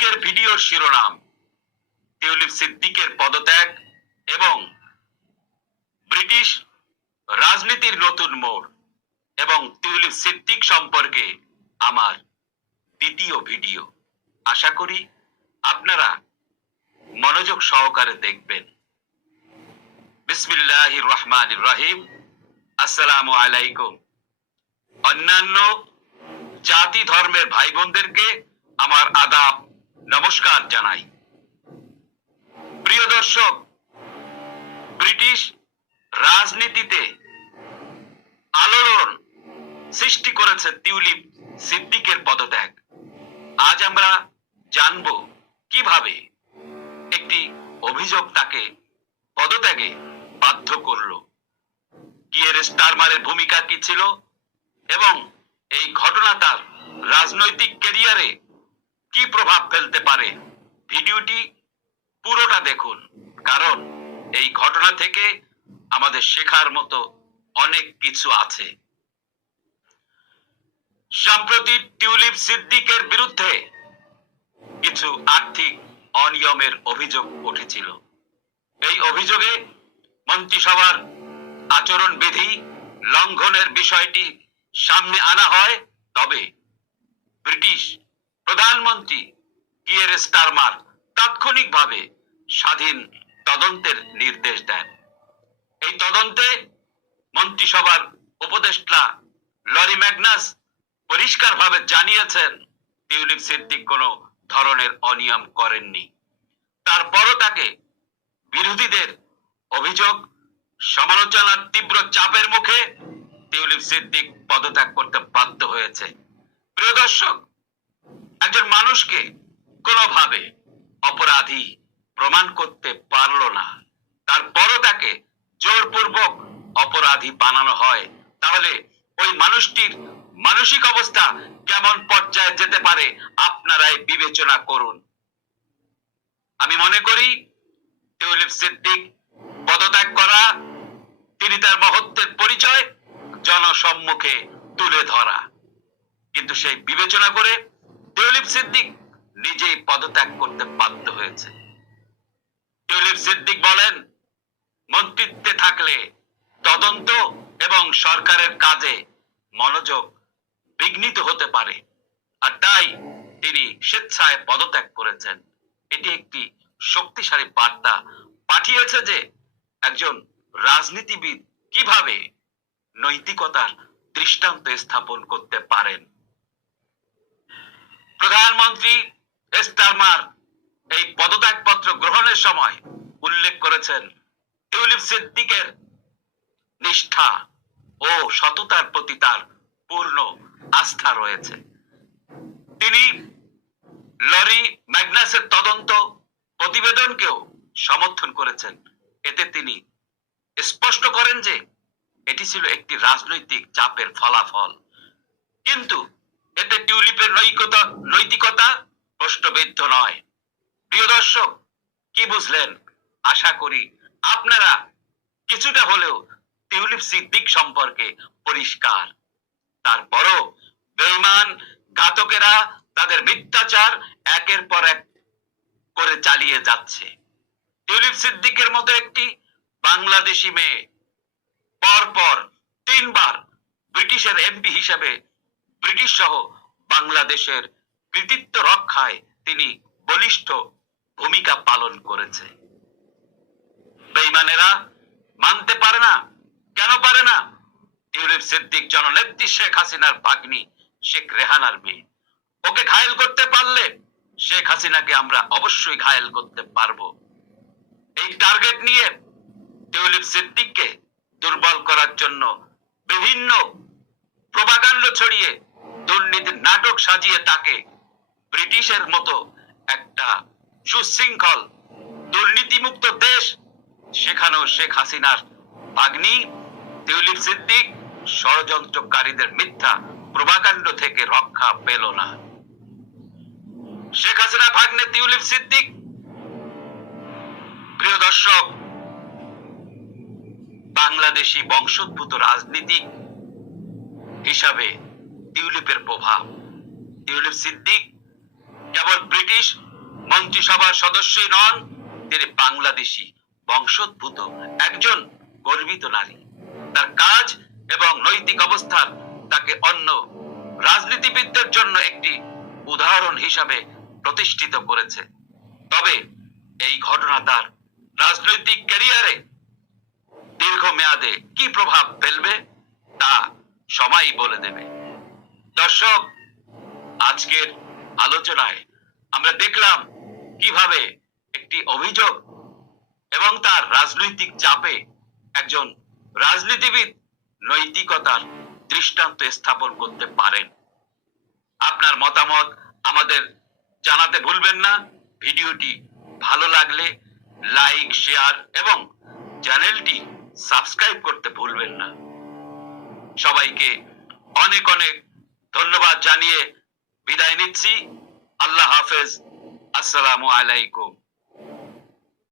আজকের ভিডিওর শিরোনাম। টিউলিপ সিদ্দিকের পদত্যাগ এবং ব্রিটিশ রাজনীতির নতুন মোড় এবং টিউলিপ সিদ্দিক সম্পর্কে আমার দ্বিতীয় ভিডিও। আশা করি আপনারা মনোযোগ সহকারে দেখবেন। বিসমিল্লাহির রহমান রহিম। আসসালামু আলাইকুম। অন্যান্য জাতি ধর্মের ভাই বোনদেরকে আমার আদাব নমস্কার জানাই। প্রিয় দর্শক, ব্রিটিশ রাজনীতিতে আলোড়ন সৃষ্টি করেছে টিউলিপ সিদ্দিকের পদত্যাগ। আজ আমরা জানব কীভাবে একটি অভিযোগ তাকে পদত্যাগে বাধ্য করল। কিয়ের স্টারমারের ভূমিকা কি ছিল এবং এই ঘটনা তার রাজনৈতিক ক্যারিয়ারে কি প্রভাব ফেলতে পারে? ভিডিওটি পুরোটা দেখুন, কারণ এই ঘটনা থেকে আমাদের শেখার মতো অনেক কিছু আছে। সম্প্রতি টিউলিপ সিদ্দিকের বিরুদ্ধে কিছু আর্থিক অনিয়মের অভিযোগ উঠেছিল। এই অভিযোগে মন্ত্রিসভার আচরণবিধি লঙ্ঘনের বিষয়টি সামনে আনা হয়, তবে ব্রিটিশ প্রধানমন্ত্রী কিয়ের স্টারমার তাৎক্ষণিকভাবে স্বাধীন তদন্তের নির্দেশ দেন। এই তদন্তে মন্ত্রিসভার উপদেষ্টা লরি ম্যাগনাস পরিষ্কারভাবে জানিয়েছেন, টিউলিপ সিদ্দিক কোনো ধরনের অনিয়ম করেননি। তারপরও তাকে বিরোধীদের অভিযোগ, সমালোচনার তীব্র চাপের মুখে টিউলিপ সিদ্দিক পদত্যাগ করতে বাধ্য হয়েছে। প্রিয় দর্শক একজন মানুষকে কোনোভাবে অপরাধী প্রমাণ করতে পারল না। তারপরও তাকে জোরপূর্বক অপরাধী বানানো হয়। তাহলে ওই মানুষটির মানসিক অবস্থা কেমন পর্যায়ে যেতে পারে, আপনারাই বিবেচনা করুন। আমি মনে করি, টিউলিপ সিদ্দিক পদত্যাগ করা, তিনি তার মহত্বের পরিচয় জনসম্মুখে তুলে ধরা। কিন্তু সেই বিবেচনা করে টিউলিপ সিদ্দিক নিজেই পদত্যাগ করতে বাধ্য হয়েছে। টিউলিপ সিদ্দিক বলেন, মন্ত্রিত্বে থাকলে তদন্ত এবং সরকারের কাজে মনোযোগ বিঘ্নিত হতে পারে। আর তাই তিনি স্বেচ্ছায় পদত্যাগ করেছেন। এটি একটি শক্তিশালী বার্তা পাঠিয়েছে যে একজন রাজনীতিবিদ কীভাবে নৈতিকতার দৃষ্টান্ত স্থাপন করতে পারেন। প্রধানমন্ত্রী স্টারমার এই পদত্যাগপত্র গ্রহণের সময় উল্লেখ করেছেন টিউলিপ সিদ্দিকের নিষ্ঠা ও সততার প্রতি তার পূর্ণ আস্থা রয়েছে। তিনি লরি ম্যাগনাসের তদন্ত প্রতিবেদনকেও সমর্থন করেছেন। এতে তিনি স্পষ্ট করেন যে এটি ছিল একটি রাজনৈতিক চাপের ফলাফল। কিন্তু এতে টিউলিপের নৈকতা, নৈতিকতা প্রশ্নবিদ্ধ নয়। প্রিয় দর্শক, কি বুঝলেন? আশা করি আপনারা কিছুটা হলেও টিউলিপ সিদ্দিক সম্পর্কে পরিষ্কার। তারপরও বেঈমান ঘাতকেরা তাদের মিথ্যাচার একের পর এক করে চালিয়ে যাচ্ছে। টিউলিপ সিদ্দিকের মতো একটি বাংলাদেশি মেয়ে পরপর তিনবার ব্রিটিশের এমপি হিসেবে ব্রিটিশ সহ বাংলাদেশের কৃতিত্ব রক্ষায় তিনি বলিষ্ঠ ভূমিকা পালন করেছে। বেইমানেরা মানতে পারে না। কেন পারে না? টিউলিপ সিদ্দিক জননেত্রী শেখ হাসিনার ভাগ্নি শেখ রেহানার মেয়ে। ওকে ঘায়েল করতে পারলে শেখ হাসিনাকে আমরা অবশ্যই ঘায়েল করতে পারব। এই টার্গেট নিয়ে টিউলিপ সিদ্দিককে দুর্বল করার জন্য বিভিন্ন প্রভাকাণ্ড ছড়িয়ে দুর্নীতির নাটক সাজিয়ে তাকে ব্রিটিশের মতো একটা সুশৃঙ্খল, দুর্নীতিমুক্ত দেশ। সেখানেও শেখ হাসিনার ভাগ্নি, টিউলিপ সিদ্দিক, ষড়যন্ত্রকারীদের মিথ্যা প্রভাকাণ্ড থেকে রক্ষা পেল না। শেখ হাসিনা ভাগ্নে তিউলিপ সিদ্দিক। প্রিয় দর্শক, বাংলাদেশি বংশোদ্ভূত রাজনীতিক হিসাবে টিউলিপের প্রভাব। টিউলিপ সিদ্দিক কেবল ব্রিটিশ মন্ত্রিসভার সদস্যই নন, তিনি বাংলাদেশি, বংশোদ্ভূত, একজন গর্বিত নারী। তার কাজ এবং নৈতিক অবস্থান তাকে অন্য রাজনীতিবিদদের জন্য একটি উদাহরণ হিসাবে প্রতিষ্ঠিত করেছে। তবে এই ঘটনা তার রাজনৈতিক ক্যারিয়ারে দীর্ঘমেয়াদে কি প্রভাব ফেলবে তা সময়ই বলে দেবে। দর্শক, আজকের আলোচনায় আমরা দেখলাম কীভাবে একটি অভিযোগ এবং তার রাজনৈতিক চাপে একজন রাজনীতিবিদ নৈতিকতার দৃষ্টান্ত স্থাপন করতে পারেন। আপনার মতামত আমাদের জানাতে ভুলবেন না। ভিডিওটি ভালো লাগলে লাইক, শেয়ার এবং চ্যানেলটি সাবস্ক্রাইব করতে ভুলবেন না। সবাইকে অনেক অনেক ধন্যবাদ জানিয়ে বিদায় নিচ্ছি। আল্লাহ হাফেজ। আসসালামু আলাইকুম।